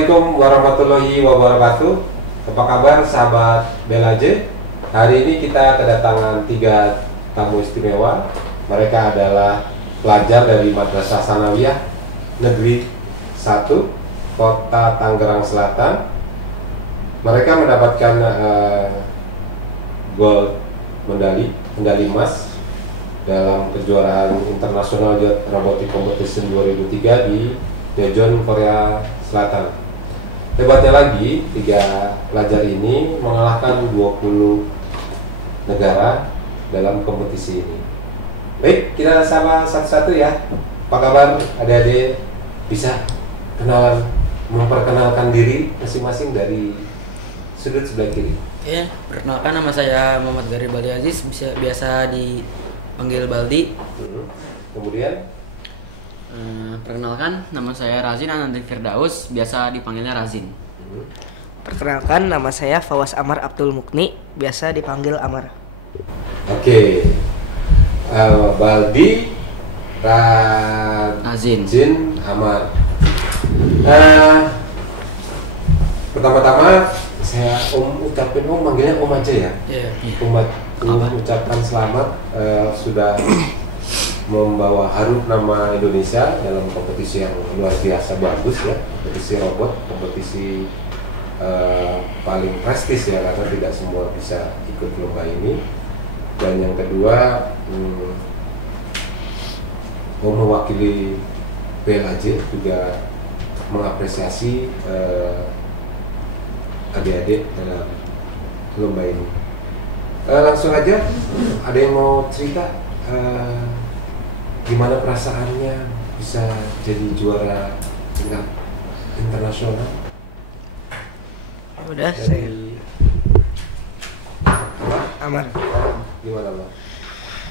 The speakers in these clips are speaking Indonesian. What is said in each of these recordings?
Assalamualaikum warahmatullahi wabarakatuh. Apa kabar sahabat Belaje? Hari ini kita kedatangan 3 tamu istimewa. Mereka adalah pelajar dari Madrasah Sanawiyah Negeri 1 Kota Tangerang Selatan. Mereka mendapatkan gold medali emas dalam kejuaraan internasional robotik competition 2003 di Daejeon, Korea Selatan. Hebatnya lagi, 3 pelajar ini mengalahkan 20 negara dalam kompetisi ini. Baik, kita sama satu-satu ya. Apa kabar adik-adik? Bisa memperkenalkan diri masing-masing dari sudut sebelah kiri. Ya, perkenalkan, nama saya Muhammad Gari Baldi Aziz, biasa dipanggil Baldi. Kemudian perkenalkan, nama saya Razin Anandi Firdaus, biasa dipanggilnya Razin. Perkenalkan, nama saya Fawaz Amar Abdul Mukni, biasa dipanggil Amar. Oke. Baldi, Razin, Amar. Pertama-tama saya ucapin manggilnya aja ya. Ucapkan selamat sudah membawa harum nama Indonesia dalam kompetisi yang luar biasa bagus ya, kompetisi robot, kompetisi paling prestis ya, karena tidak semua bisa ikut lomba ini. Dan yang kedua, mewakili BLAJ juga mengapresiasi adik-adik dalam lomba ini. Langsung aja, ada yang mau cerita gimana perasaannya bisa jadi juara tingkat internasional? Udah, dari Amar. Gimana Bang?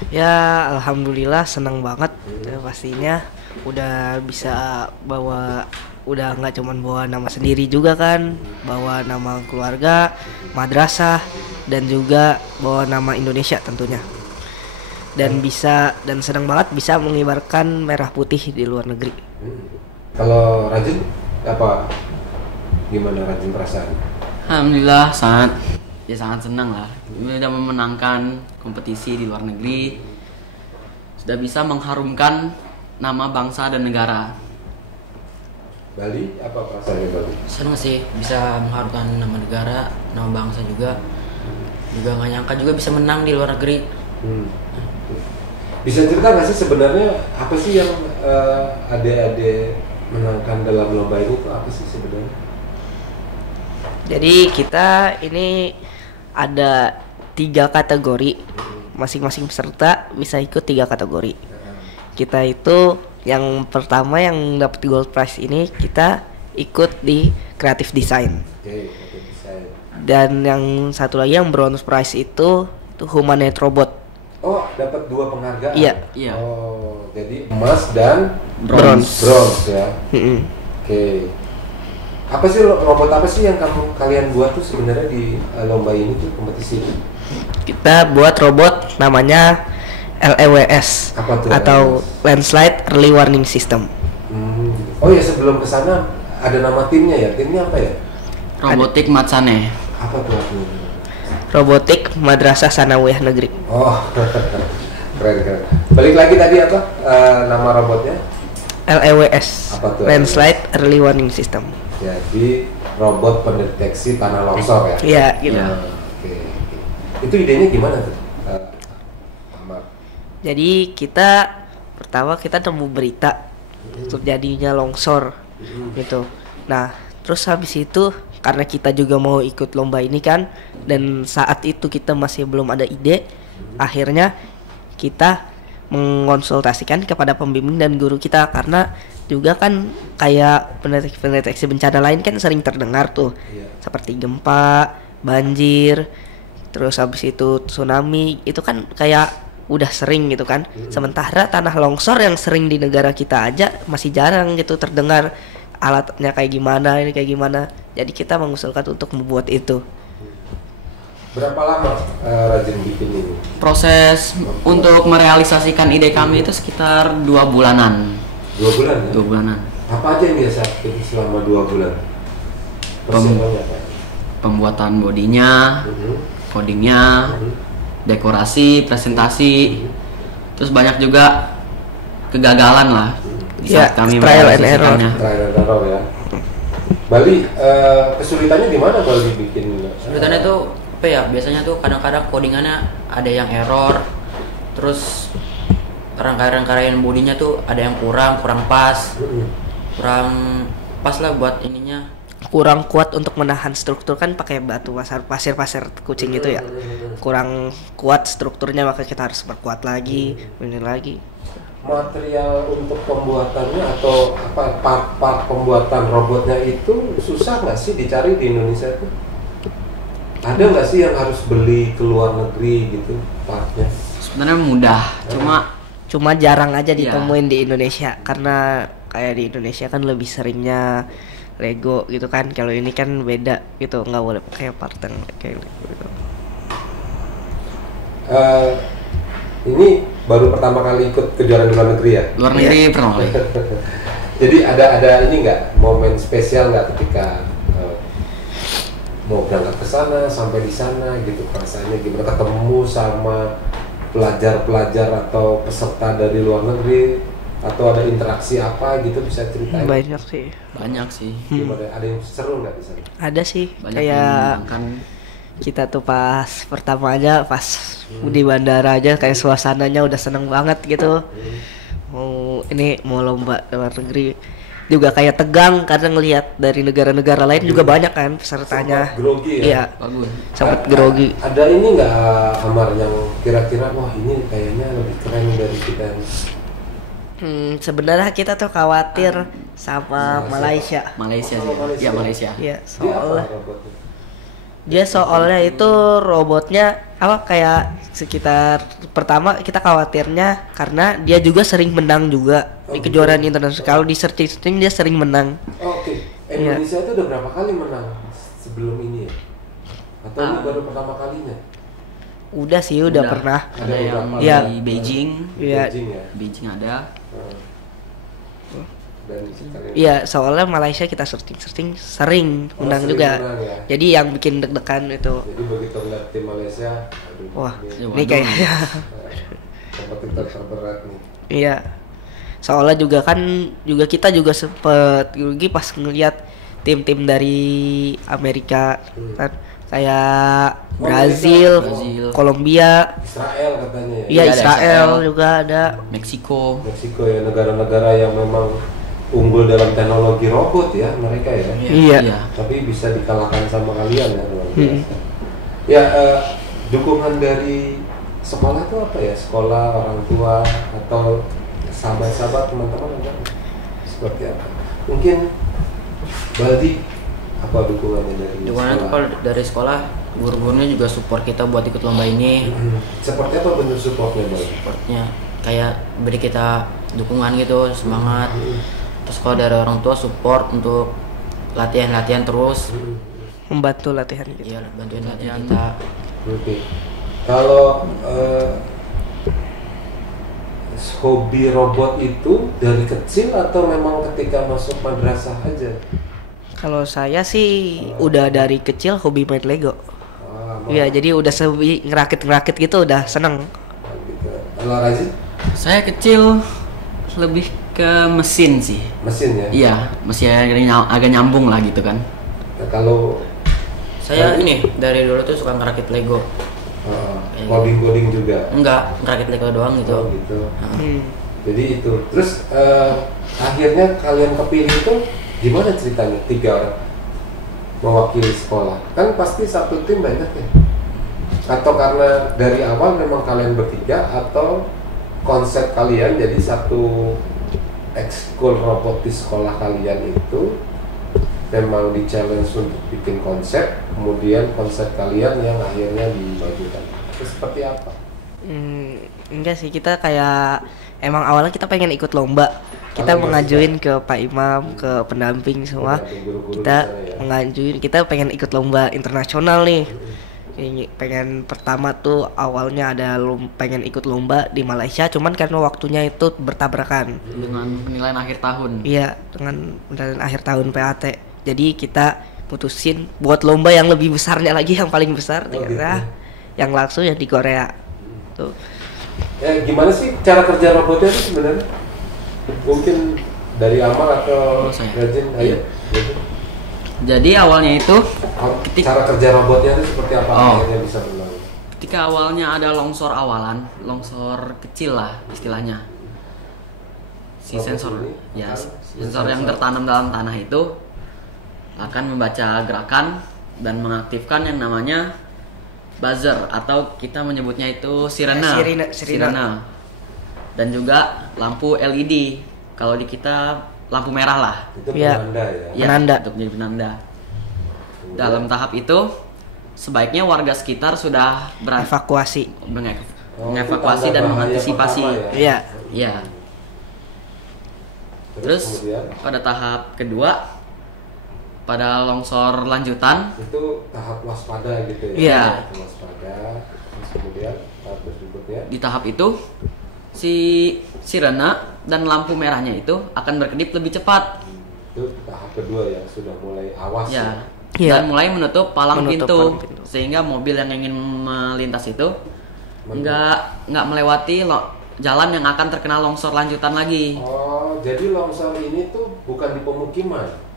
Ya, alhamdulillah senang banget. Ya, pastinya udah bisa udah nggak cuman bawa nama sendiri juga kan, bawa nama keluarga, madrasah, dan juga bawa nama Indonesia tentunya. Dan senang banget bisa mengibarkan merah putih di luar negeri. Kalau Rajin gimana Rajin perasaan? Alhamdulillah sangat senang lah, sudah memenangkan kompetisi di luar negeri, sudah bisa mengharumkan nama bangsa dan negara. Bali, apa perasaannya Bali? Senang sih bisa mengharumkan nama negara, nama bangsa juga nggak nyangka juga bisa menang di luar negeri. Bisa cerita nggak sih sebenarnya apa sih yang adik-adik menangkan dalam lomba ini itu apa sih sebenarnya? Jadi kita ini ada 3 kategori, masing-masing peserta bisa ikut 3 kategori. Kita itu yang pertama yang dapat gold prize ini kita ikut di creative design. Creative design. Dan yang satu lagi yang bronze prize itu humanoid robot. Oh, dapat 2 penghargaan. Iya. Oh, jadi emas dan bronze ya. Oke. Apa sih robot apa sih yang kalian buat tuh sebenarnya di lomba ini tuh, kompetisi ini? Kita buat robot namanya LEWS atau Landslide Early Warning System. Oh ya, sebelum kesana ada nama timnya ya. Timnya apa ya? Robotik Matsane. Apa tuh artinya? Robotik Madrasah Sanawiyah Negeri. Oh, keren. Balik lagi tadi apa nama robotnya? LEWS. Apa tuh? Landslide Early Warning System. Jadi robot pendeteksi tanah longsor ya? Iya, gitu. Oke. Itu idenya gimana tuh? Jadi pertama kita nemu berita terjadinya longsor gitu. Nah, terus habis itu karena kita juga mau ikut lomba ini kan, dan saat itu kita masih belum ada ide, akhirnya kita mengonsultasikan kepada pembimbing dan guru kita, karena juga kan kayak pendeteksi bencana lain kan sering terdengar tuh, seperti gempa, banjir, terus habis itu tsunami, itu kan kayak udah sering gitu kan. Sementara tanah longsor yang sering di negara kita aja masih jarang gitu terdengar, alatnya kayak gimana. Jadi kita mengusulkan untuk membuat itu. Berapa lama Rajin bikin ini? Proses untuk merealisasikan ide kami itu sekitar 2 bulanan. 2 bulan ya? 2 bulanan. Apa aja yang biasa selama 2 bulan? Persiapannya apa? Pembuatan bodinya, codingnya, dekorasi, presentasi, terus banyak juga kegagalan lah di saat kami trial and error. Trial and error ya. Bali, kesulitannya di mana Bali bikin? Kesulitannya tuh apa ya? Biasanya tuh kadang-kadang codingannya ada yang error, terus rangkaian bodinya tuh ada yang kurang pas, kurang pas lah buat ininya. Kurang kuat untuk menahan struktur, kan pakai batu pasir kucing gitu ya, kurang kuat strukturnya, maka kita harus perkuat lagi, ini lagi. Material untuk pembuatannya atau apa part pembuatan robotnya itu susah nggak sih dicari di Indonesia itu? Ada nggak sih yang harus beli ke luar negeri gitu partnya? Sebenarnya mudah, cuma jarang aja ditemuin di Indonesia, karena kayak di Indonesia kan lebih seringnya Lego gitu kan. Kalau ini kan beda gitu, nggak boleh pakai part yang kayak gitu. Ini baru pertama kali ikut kejuaraan luar negeri ya? Luar negeri pernah. Jadi ada ini nggak momen spesial nggak ketika mau berangkat ke sana, sampai di sana gitu, perasaannya gimana ketemu sama pelajar-pelajar atau peserta dari luar negeri, atau ada interaksi apa gitu, bisa ceritain? Banyak sih. Gimana? Ada yang seru nggak di sana? Ada sih, Banyak kayak kita tuh pas pertama aja pas di bandara aja kayak suasananya udah seneng banget gitu. Mau lomba luar negeri juga kayak tegang karena ngelihat dari negara-negara lain juga banyak kan pesertanya. Sempat grogi ya? Iya, Bagus. sempat grogi. Ada ini nggak Amar yang kira-kira wah ini kayaknya lebih keren dari kita? Sebenarnya kita tuh khawatir sama Malaysia. Malaysia Oh, sih. Malaysia. Iya, Malaysia. Iya, Dia apa robotnya? dia soalnya itu robotnya apa kayak sekitar pertama kita khawatirnya karena dia juga sering menang juga di kejuaraan internasional. Kalau di searching dia sering menang. Oh, oke. Indonesia itu udah berapa kali menang sebelum ini ya? Atau ini baru pertama kalinya? Udah sih, udah pernah. Ada yang Iya. di Beijing. Iya. Beijing ya? Beijing ada. Dan sekalian- Iya, soalnya Malaysia kita searching sering menang sering juga. menang ya? Jadi yang bikin deg-degan itu. Jadi begitu ngeliat tim Malaysia, aduh, Wah, ini ini kayaknya kompetitor terberat nih. iya. Soalnya juga kita juga sempet rugi pas ngeliat tim-tim dari Amerika kan, kayak Brazil, Kolombia, Israel katanya ya? iya Iya, ada Israel Israel. juga ada. Meksiko. Meksiko ya, negara-negara yang memang unggul dalam teknologi robot ya mereka ya. Iya. Tapi bisa dikalahkan sama kalian ya, luar biasa. Ya, dukungan dari sekolah itu apa ya? Sekolah, orang tua, atau sahabat-sahabat, teman-teman ada? Seperti apa? Mungkin Baldi, apa dukungannya dari Dukungannya tuh kalau dari sekolah, guru-gurunya juga support kita buat ikut lomba ini. Seperti apa bentuk supportnya Baldi? Supportnya kayak beri kita dukungan gitu, semangat. Terus kalau dari orang tua support untuk latihan terus. Membantu latihan gitu. Iya, bantuin latihan kita. Oke. Kalau hobi robot itu dari kecil atau memang ketika masuk madrasah aja? Kalau saya sih udah dari kecil hobi main Lego. Iya, jadi udah ngerakit gitu udah seneng. Gitu. Kalau Razid? Saya kecil lebih ke mesin sih. Mesin ya? Iya, mesin agak nyambung lah gitu kan. Nah, kalau Saya ini dari dulu tuh suka ngerakit Lego. coding juga? Enggak, ngerakit Lego doang gitu. Oh, gitu. Jadi itu. Terus akhirnya kalian kepilih itu gimana ceritanya? 3 orang mewakili sekolah. Kan pasti satu tim banyak ya? Atau karena dari awal memang kalian bertiga, atau konsep kalian jadi satu ekskul robot di sekolah kalian itu memang di challenge untuk bikin konsep, kemudian konsep kalian yang akhirnya dimajukan. Itu seperti apa? Enggak sih, kita kayak emang awalnya kita pengen ikut lomba. Kita mengajuin ke Pak Imam, ke pendamping semua. Kita mengajuin, kita pengen ikut lomba internasional nih. Pengen pertama tuh awalnya ada pengen ikut lomba di Malaysia, cuman karena waktunya itu bertabrakan Dengan penilaian akhir tahun. iya dengan penilaian akhir tahun PAT. Jadi kita putusin buat lomba yang lebih besarnya lagi, yang paling besar ternyata gitu. yang langsung yang di Korea tuh. Ya gimana sih cara kerja robotnya itu sebenarnya? Mungkin dari Amal atau Rajin ayo. Gitu. Jadi awalnya itu cara kerja robotnya itu seperti apa? Akhirnya bisa benar. Ketika awalnya ada longsor awalan, longsor kecil lah istilahnya. Si sensor sensor yang tertanam dalam tanah itu akan membaca gerakan dan mengaktifkan yang namanya buzzer atau kita menyebutnya itu sirena. Sirena. Dan juga lampu LED. Kalau di kita lampu merah lah. Itu penanda ya. Penanda. Untuk menjadi penanda. Dalam tahap itu sebaiknya warga sekitar sudah evakuasi, mengevakuasi dan mengantisipasi. Iya. Iya. Terus pada tahap kedua, pada longsor lanjutan itu tahap waspada gitu ya. Iya. Waspada. Terus kemudian tahap berikutnya. Di tahap itu si sirena dan lampu merahnya itu akan berkedip lebih cepat. Itu tahap kedua ya, sudah mulai awas ya. Dan mulai menutup palang pintu sehingga mobil yang ingin melintas itu nggak melewati jalan yang akan terkena longsor lanjutan lagi. Oh, jadi longsor ini tuh bukan di pemukiman.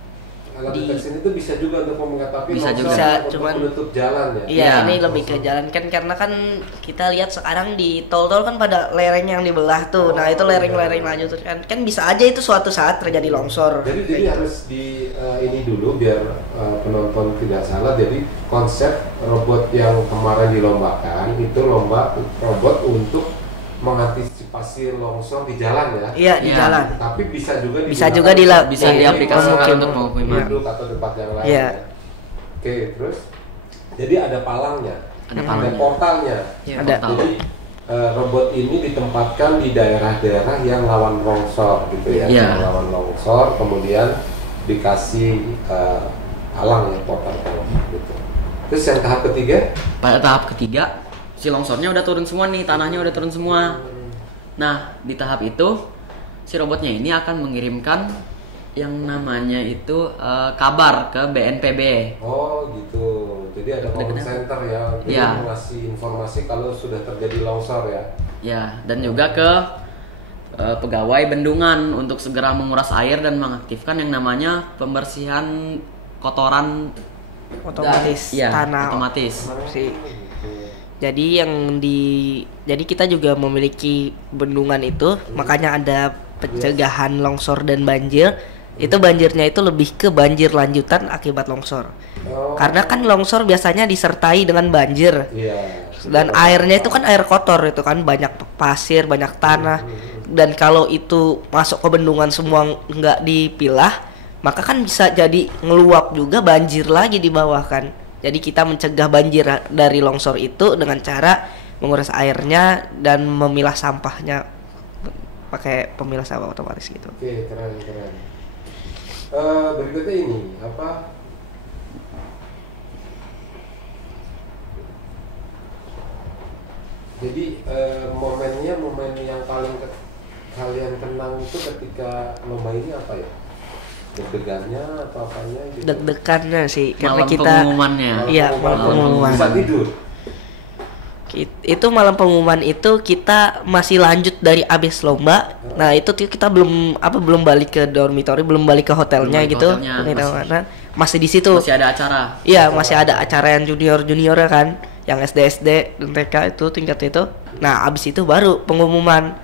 Alat deteksi itu bisa juga untuk pemukiman, tapi bisa longsor juga cuman menutup jalan ya. Iya, ini lebih ke jalan kan, karena kan kita lihat sekarang di tol-tol kan pada lereng yang dibelah tuh. Nah, itu lereng-lereng lanjut kan bisa aja itu suatu saat terjadi longsor. Jadi harus di ini dulu biar penonton tidak salah. Jadi konsep robot yang kemarin dilombakan itu robot untuk mengantisipasi longsor di jalan ya. Iya, di jalan. Tapi bisa juga diaplikasikan untuk pemukiman atau tempat yang lain. Iya. Oke, terus jadi ada palangnya, ada portalnya. Ada. Jadi robot ini ditempatkan di daerah-daerah yang rawan longsor gitu ya. Yang rawan longsor, kemudian dikasih palang ya, portal gitu. Terus yang tahap ketiga? Pada tahap ketiga si longsornya udah turun semua nih, tanahnya udah turun semua. Nah, di tahap itu si robotnya ini akan mengirimkan yang namanya itu kabar ke BNPB. Oh gitu, jadi ada call center ya, jadi mengasih informasi kalau sudah terjadi longsor ya. Ya, dan juga ke pegawai bendungan untuk segera menguras air dan mengaktifkan yang namanya pembersihan kotoran otomatis tanah otomatis. Jadi kita juga memiliki bendungan itu, makanya ada pencegahan longsor dan banjir. Itu banjirnya itu lebih ke banjir lanjutan akibat longsor. Karena kan longsor biasanya disertai dengan banjir. Dan airnya itu kan air kotor, itu kan banyak pasir, banyak tanah. Dan kalau itu masuk ke bendungan semua nggak dipilah, maka kan bisa jadi ngeluap juga, banjir lagi di bawah kan. Jadi kita mencegah banjir dari longsor itu dengan cara menguras airnya dan memilah sampahnya pakai pemilah sampah otomatis gitu. Oke, keren. Berikutnya ini apa? Jadi momennya, momen yang paling kalian kenang itu ketika lomba ini apa ya? Deg-degannya atau apanya gitu? Deg-degannya sih, karena malam kita pengumumannya. Iya, malam pengumuman. Bisa tidur. Itu malam pengumuman itu kita masih lanjut dari abis lomba. Nah, itu kita belum balik ke dormitory, belum balik ke hotelnya gitu. Masih di situ. Masih ada acara. Iya, masih ada acara yang junior kan, yang SD dan TK itu tingkat itu. Nah, abis itu baru pengumuman.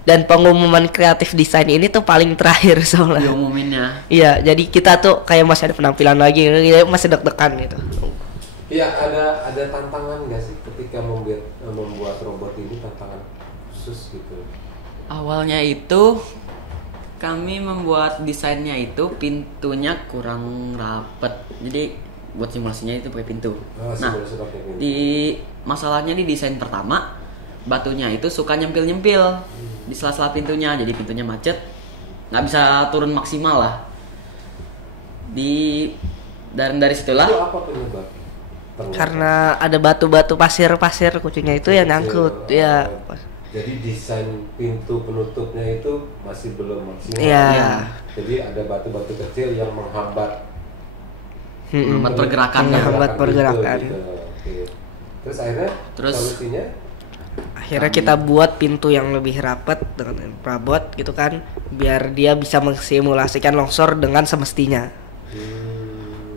Dan pengumuman kreatif desain ini tuh paling terakhir soalnya. Diumuminnya. Iya, jadi kita tuh kayak masih ada penampilan lagi, masih deg-degan gitu. Iya, ada tantangan nggak sih ketika membuat robot ini, tantangan khusus gitu? Awalnya itu kami membuat desainnya itu pintunya kurang rapet, jadi buat simulasinya itu pakai pintu. Masalahnya di desain pertama batunya itu suka nyempil di sela-sela pintunya, jadi pintunya macet, nggak bisa turun maksimal lah. Dan dari situlah. Itu apa penyebab? Karena ada batu-batu pasir kucingnya itu yang nyangkut ya. Jadi desain pintu penutupnya itu masih belum maksimal. Iya. Jadi ada batu-batu kecil yang menghambat menghambat pergerakannya. Menghambat pergerakan. Gitu. Oke. Terus akhirnya solusinya akhirnya kita buat pintu yang lebih rapat dengan perabot gitu kan, biar dia bisa mengsimulasikan longsor dengan semestinya.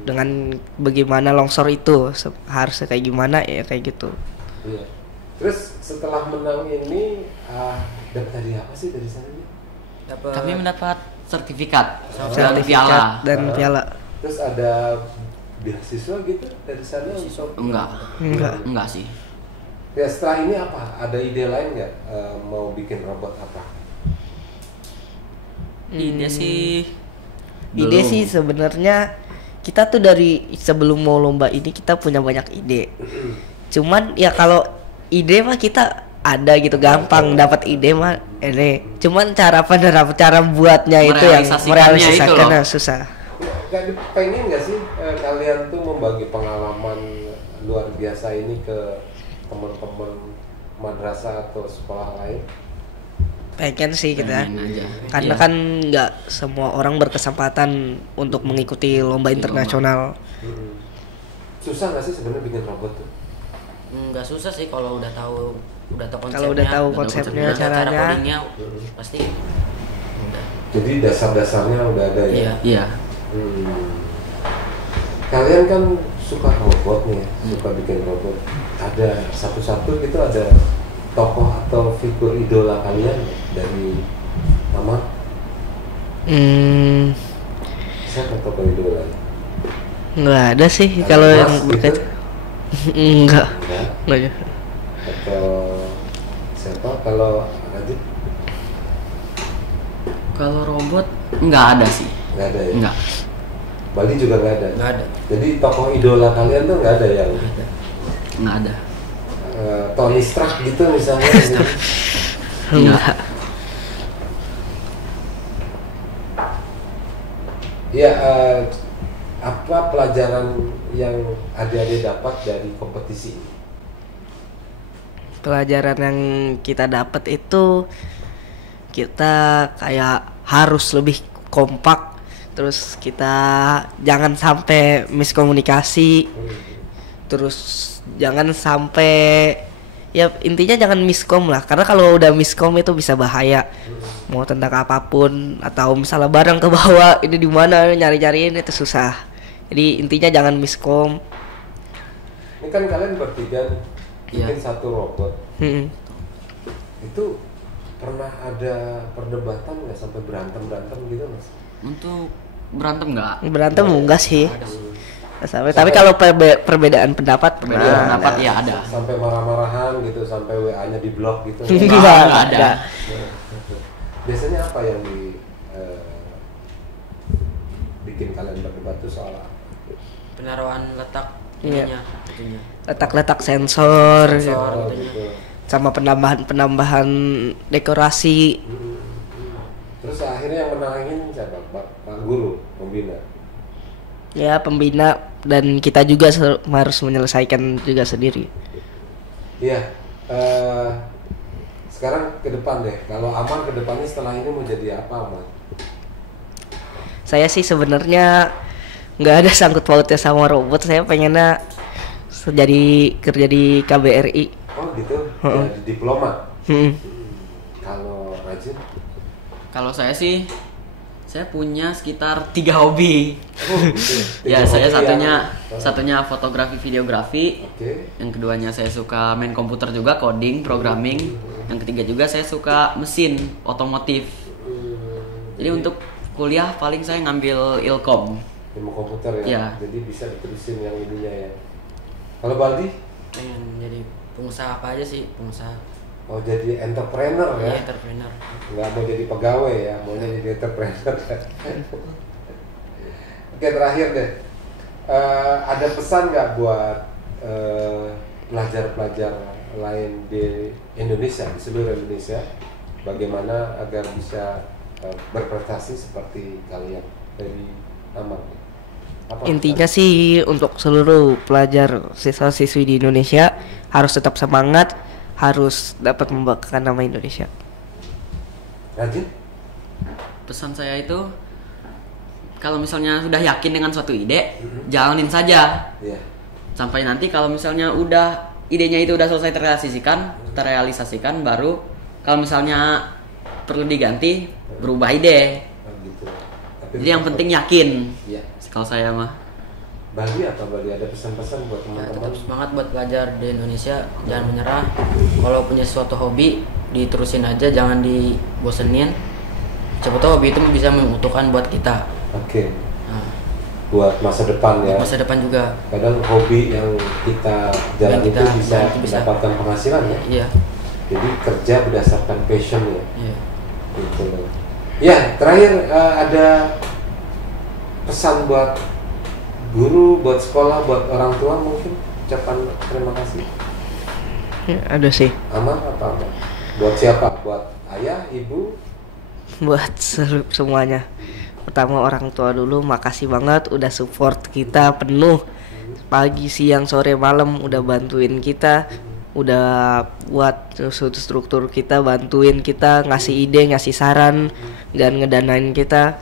Dengan bagaimana longsor itu harusnya kayak gimana ya kayak gitu. Iya. Terus setelah menang ini dapat hadiah apa sih dari sana? Kami mendapat sertifikat dan piala. Terus ada beasiswa gitu dari sana untuk? Enggak sih. Ya setelah ini apa? Ada ide lain nggak mau bikin robot apa? Ide sih sebenarnya kita tuh dari sebelum mau lomba ini kita punya banyak ide. Cuman ya kalau ide mah kita ada gitu, gampang dapat ide mah ini. Cuman cara buatnya itu yang merealisasikannya susah. Gak pengen nggak sih kalian tuh membagi pengalaman luar biasa ini ke teman-teman madrasah atau sekolah lain? Pengen sih kita, karena Iya. kan nggak semua orang berkesempatan untuk mengikuti lomba internasional. Susah nggak sih sebenarnya bikin robot tuh? Nggak susah sih kalau udah tahu konsepnya. Kalau udah tahu konsepnya, cara caranya, codingnya pasti udah. Jadi dasar-dasarnya udah ada ya? Iya. Kalian kan suka robot nih, suka bikin robot. Ada satu-satu gitu, ada tokoh atau figur idola kalian dari Amar? Siapa tokoh idola? nggak ada sih Ada kalau Mas yang gitu? berkait. Enggak. Enggak. Atau siapa kalau Radit? Kalau robot nggak ada sih. Nggak ada ya? Nggak. Bali juga nggak ada? Nggak ada. Jadi tokoh idola kalian tuh nggak ada yang Nggak ada. Tony Stark gitu misalnya? Enggak. Ya, apa pelajaran yang adik-adik dapat dari kompetisi ini? Pelajaran yang kita dapat itu kita kayak harus lebih kompak, terus kita jangan sampai miskomunikasi, terus jangan sampai ya intinya jangan miskom lah, karena kalau udah miskom itu bisa bahaya, mau tentang apapun atau misalnya barang ke bawah ini di mana nyari-nyariin itu susah. Jadi intinya jangan miskom. Ini kan kalian bertiga bikin satu robot. Itu pernah ada perdebatan nggak sampai berantem gitu mas? Untuk berantem nggak? Berantem enggak sih. Tapi kalau perbedaan pendapat ya ada. Sampai marah-marahan gitu, sampai WA-nya di blok gitu? Enggak ada. Biasanya apa yang bikin kalian berdebat tuh soal apa? Penaruhan letak Iya. ininya, itunya. Letak-letak sensor gitu. Gitu. Sama penambahan dekorasi. Terus akhirnya yang menangin siapa? Pak Guru, pembina. Ya pembina, dan kita juga harus menyelesaikan juga sendiri. Iya. Sekarang ke depan deh. Kalau Amar ke depannya setelah ini mau jadi apa, Amar? Saya sih sebenarnya nggak ada sangkut pautnya sama robot. Saya pengennya kerja di KBRI. Oh gitu. Jadi diplomat. Kalau Rajin? Kalau saya sih, saya punya sekitar 3 hobi. Oh, gitu. Ya, saya Hobi satunya fotografi, videografi. Oke. Yang keduanya saya suka main komputer juga, coding, programming. Yang ketiga juga saya suka mesin, otomotif. Jadi untuk kuliah paling saya ngambil Ilkom. Ilmu komputer ya. Ya. Jadi bisa diterusin yang ininya ya. Kalau Baldi? Pengen jadi pengusaha apa aja sih, pengusaha. Oh jadi entrepreneur ya? Iya, entrepreneur. Nggak mau jadi pegawai ya, maunya jadi entrepreneur. Oke, terakhir deh. Ada pesan nggak buat pelajar-pelajar lain di Indonesia, di seluruh Indonesia, bagaimana agar bisa berprestasi seperti kalian dari Amar? Intinya sih untuk seluruh pelajar siswa-siswi di Indonesia harus tetap semangat, harus dapat membanggakan nama Indonesia. Rajin? Pesan saya itu kalau misalnya sudah yakin dengan suatu ide, jalanin saja. Sampai nanti kalau misalnya udah idenya itu udah selesai terrealisasikan, baru kalau misalnya perlu diganti, berubah ide. Gitu. Jadi yang penting yakin. Kalau saya mah. Bali ada pesan-pesan buat teman-teman? Tetap semangat buat belajar di Indonesia, jangan menyerah. Kalau punya suatu hobi, diterusin aja, jangan dibosenin. Coba tahu hobi itu bisa menguntungkan buat kita. Buat masa depan ya. Masa depan juga. Kadang hobi yang kita jalan itu bisa mendapatkan penghasilan ya. Iya. Jadi kerja berdasarkan passion ya. Iya. Gitu loh. Ya, terakhir ada pesan buat guru, buat sekolah, buat orang tua mungkin ucapan terima kasih. Ada sih. Aman apa? Buat siapa? Buat ayah, ibu? Buat semuanya. Pertama orang tua dulu, makasih banget udah support kita penuh. Pagi, siang, sore, malam udah bantuin kita. Udah buat struktur kita, bantuin kita, ngasih ide, ngasih saran, dan ngedanain kita.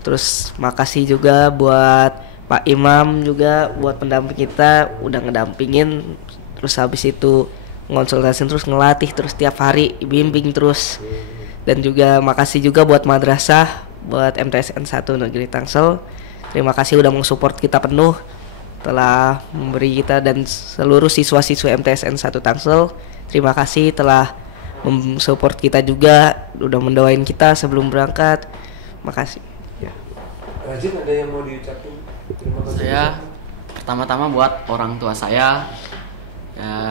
Terus makasih juga buat Pak Imam juga, buat pendamping kita, udah ngedampingin. Terus habis itu ngonsultasi terus, ngelatih terus tiap hari, bimbing terus. Dan juga makasih juga buat madrasah, buat MTSN 1 Negeri Tangsel. Terima kasih udah mensupport kita penuh, telah memberi kita dan seluruh siswa-siswa MTSN 1 Tangsel. Terima kasih telah mensupport kita juga, udah mendoain kita sebelum berangkat. Makasih. Rajin, ada yang mau diucapin? Terima kasih. Saya pertama-tama buat orang tua saya, ya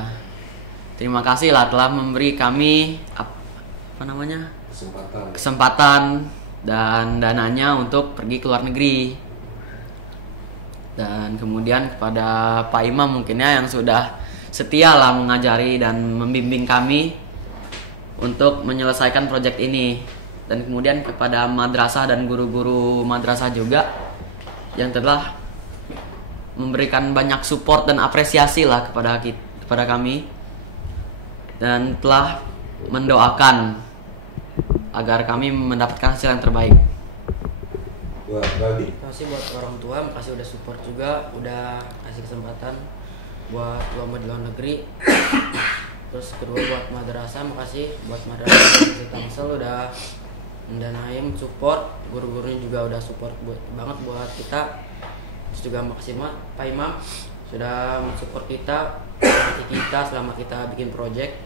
terima kasih lah telah memberi kami kesempatan dan dananya untuk pergi ke luar negeri. Dan kemudian kepada Pak Imam mungkinnya yang sudah setia lah mengajari dan membimbing kami untuk menyelesaikan proyek ini. Dan kemudian kepada madrasah dan guru-guru madrasah juga yang telah memberikan banyak support dan apresiasi lah kepada kami, dan telah mendoakan agar kami mendapatkan hasil yang terbaik. Terima kasih buat orang tua, makasih udah support juga, udah kasih kesempatan buat lomba di luar negeri. Terus kedua buat madrasah, makasih buat madrasah di Tangsel udah mendanain, support, guru-gurunya juga udah support banget buat kita. Terus juga makasih Pak Imam sudah mensupport kita, melatih kita selama kita bikin project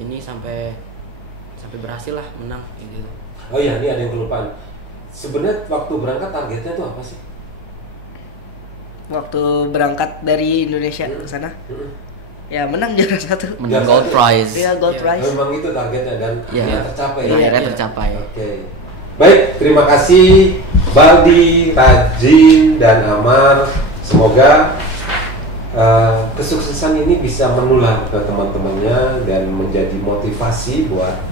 ini sampai berhasil lah, menang gitu. Oh iya, ini ada yang kelupaan. Sebenarnya waktu berangkat targetnya tuh apa sih? Waktu berangkat dari Indonesia ke sana, ya menang juara 1. Menang gold prize. Iya, gold prize. Memang itu targetnya dan tercapai. Akhirnya tercapai. Oke. Baik, terima kasih Baldi, Rajin, dan Amar. Semoga kesuksesan ini bisa menular ke teman-temannya dan menjadi motivasi buat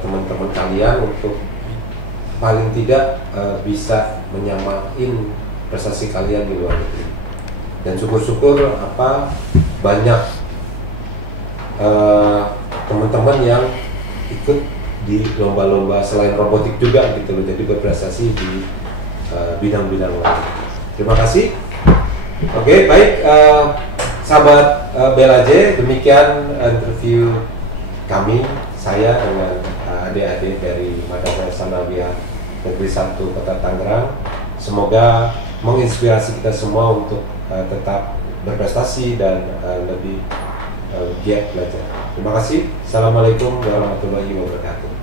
teman-teman kalian untuk paling tidak bisa menyamain prestasi kalian di luar negeri. Dan syukur-syukur banyak teman-teman yang ikut di lomba-lomba selain robotik juga gitu loh, jadi berprestasi di bidang-bidang lain. Terima kasih. Oke, baik sahabat Bela J, demikian interview kami, saya dengan adik-adik dari Madrasah Sanawiyah Negeri 1 Kota Tangerang. Semoga menginspirasi kita semua untuk tetap berprestasi dan lebih giat belajar. Terima kasih. Assalamualaikum warahmatullahi wabarakatuh.